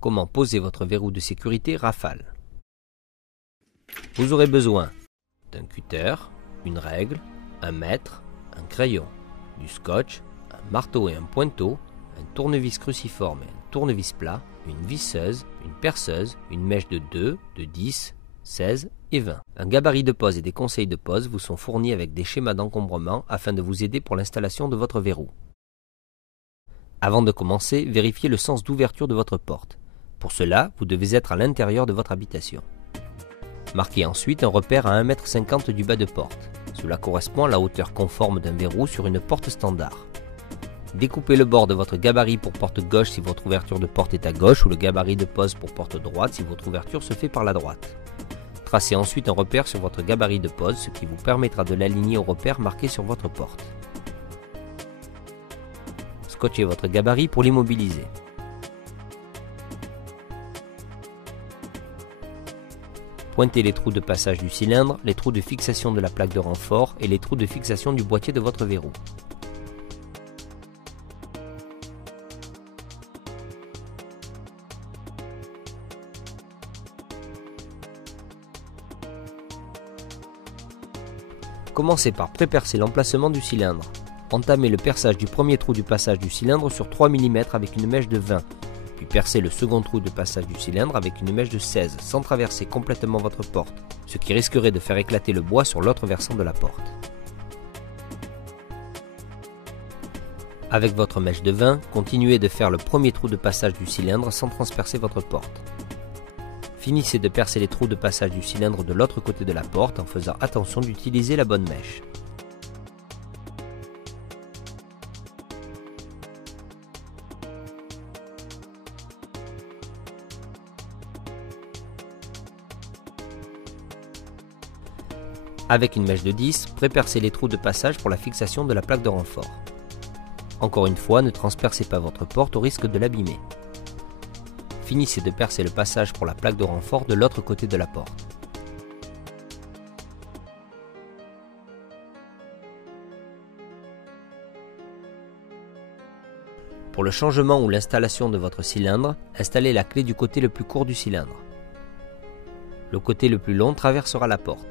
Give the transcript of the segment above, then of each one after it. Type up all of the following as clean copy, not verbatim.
Comment poser votre verrou de sécurité Rafale. Vous aurez besoin d'un cutter, une règle, un mètre, un crayon, du scotch, un marteau et un pointeau, un tournevis cruciforme et un tournevis plat, une visseuse, une perceuse, une mèche de 2, de 10, 16 et 20. Un gabarit de pose et des conseils de pose vous sont fournis avec des schémas d'encombrement afin de vous aider pour l'installation de votre verrou. Avant de commencer, vérifiez le sens d'ouverture de votre porte. Pour cela, vous devez être à l'intérieur de votre habitation. Marquez ensuite un repère à 1,50 m du bas de porte. Cela correspond à la hauteur conforme d'un verrou sur une porte standard. Découpez le bord de votre gabarit pour porte gauche si votre ouverture de porte est à gauche ou le gabarit de pose pour porte droite si votre ouverture se fait par la droite. Tracez ensuite un repère sur votre gabarit de pose, ce qui vous permettra de l'aligner au repère marqué sur votre porte. Scotchez votre gabarit pour l'immobiliser. Pointez les trous de passage du cylindre, les trous de fixation de la plaque de renfort et les trous de fixation du boîtier de votre verrou. Commencez par pré-percer l'emplacement du cylindre. Entamez le perçage du premier trou du passage du cylindre sur 3 mm avec une mèche de 20, puis percez le second trou de passage du cylindre avec une mèche de 16 sans traverser complètement votre porte, ce qui risquerait de faire éclater le bois sur l'autre versant de la porte. Avec votre mèche de 20, continuez de faire le premier trou de passage du cylindre sans transpercer votre porte. Finissez de percer les trous de passage du cylindre de l'autre côté de la porte en faisant attention d'utiliser la bonne mèche. Avec une mèche de 10, pré-percez les trous de passage pour la fixation de la plaque de renfort. Encore une fois, ne transpercez pas votre porte au risque de l'abîmer. Finissez de percer le passage pour la plaque de renfort de l'autre côté de la porte. Pour le changement ou l'installation de votre cylindre, installez la clé du côté le plus court du cylindre. Le côté le plus long traversera la porte.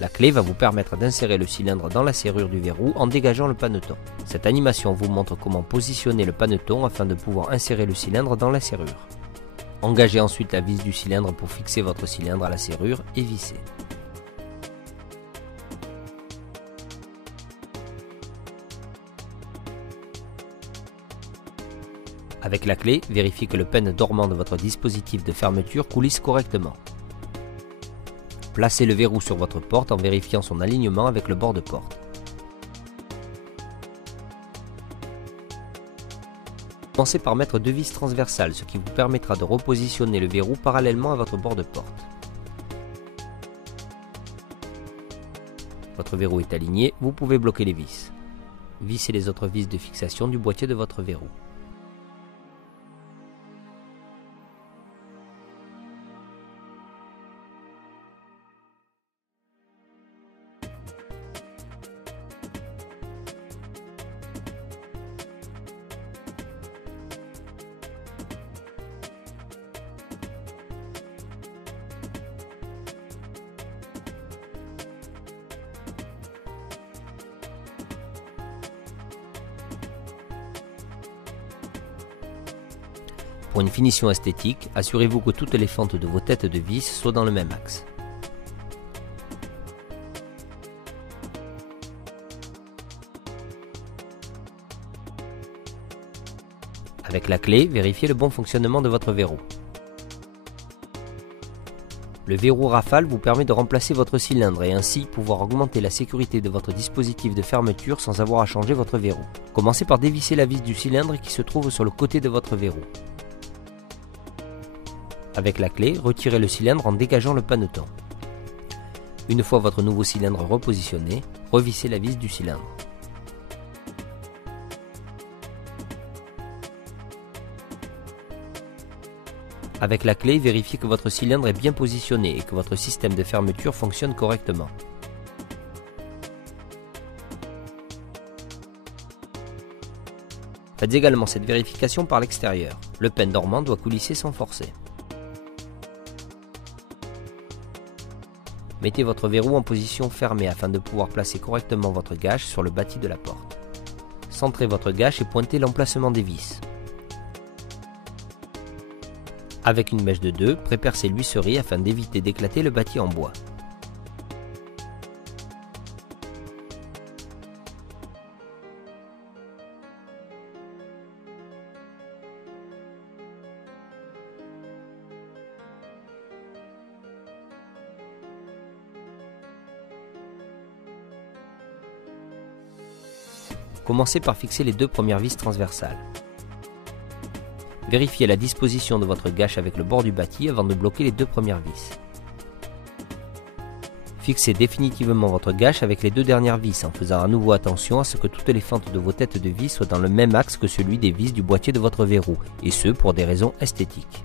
La clé va vous permettre d'insérer le cylindre dans la serrure du verrou en dégageant le panneton. Cette animation vous montre comment positionner le panneton afin de pouvoir insérer le cylindre dans la serrure. Engagez ensuite la vis du cylindre pour fixer votre cylindre à la serrure et vissez. Avec la clé, vérifiez que le pin dormant de votre dispositif de fermeture coulisse correctement. Placez le verrou sur votre porte en vérifiant son alignement avec le bord de porte. Commencez par mettre 2 vis transversales, ce qui vous permettra de repositionner le verrou parallèlement à votre bord de porte. Votre verrou est aligné, vous pouvez bloquer les vis. Vissez les autres vis de fixation du boîtier de votre verrou. Pour une finition esthétique, assurez-vous que toutes les fentes de vos têtes de vis soient dans le même axe. Avec la clé, vérifiez le bon fonctionnement de votre verrou. Le verrou Rafale vous permet de remplacer votre cylindre et ainsi pouvoir augmenter la sécurité de votre dispositif de fermeture sans avoir à changer votre verrou. Commencez par dévisser la vis du cylindre qui se trouve sur le côté de votre verrou. Avec la clé, retirez le cylindre en dégageant le panneton. Une fois votre nouveau cylindre repositionné, revissez la vis du cylindre. Avec la clé, vérifiez que votre cylindre est bien positionné et que votre système de fermeture fonctionne correctement. Faites également cette vérification par l'extérieur. Le pin dormant doit coulisser sans forcer. Mettez votre verrou en position fermée afin de pouvoir placer correctement votre gâche sur le bâti de la porte. Centrez votre gâche et pointez l'emplacement des vis. Avec une mèche de 2, prépercez l'huisserie afin d'éviter d'éclater le bâti en bois. Commencez par fixer les 2 premières vis transversales. Vérifiez la disposition de votre gâche avec le bord du bâti avant de bloquer les 2 premières vis. Fixez définitivement votre gâche avec les 2 dernières vis en faisant à nouveau attention à ce que toutes les fentes de vos têtes de vis soient dans le même axe que celui des vis du boîtier de votre verrou, et ce pour des raisons esthétiques.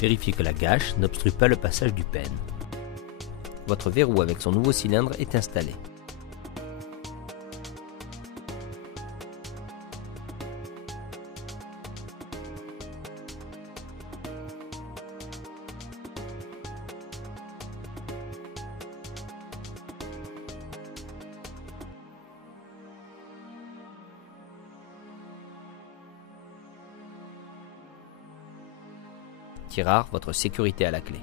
Vérifiez que la gâche n'obstrue pas le passage du pin. Votre verrou avec son nouveau cylindre est installé. Tirard, votre sécurité à la clé.